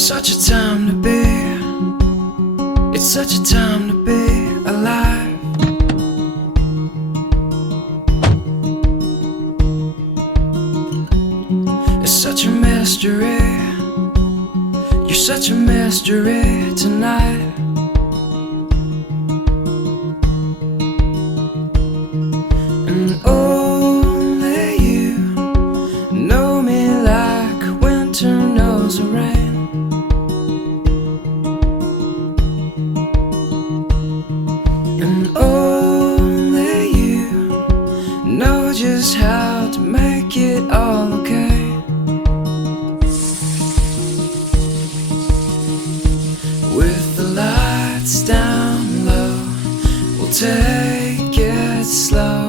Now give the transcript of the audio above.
Such a time to be, it's such a time to be alive. It's such a mystery, you're such a mystery tonight. And only you know me like winter knows the rain. And only you know just how to make it all okay. With the lights down low, we'll take it slow.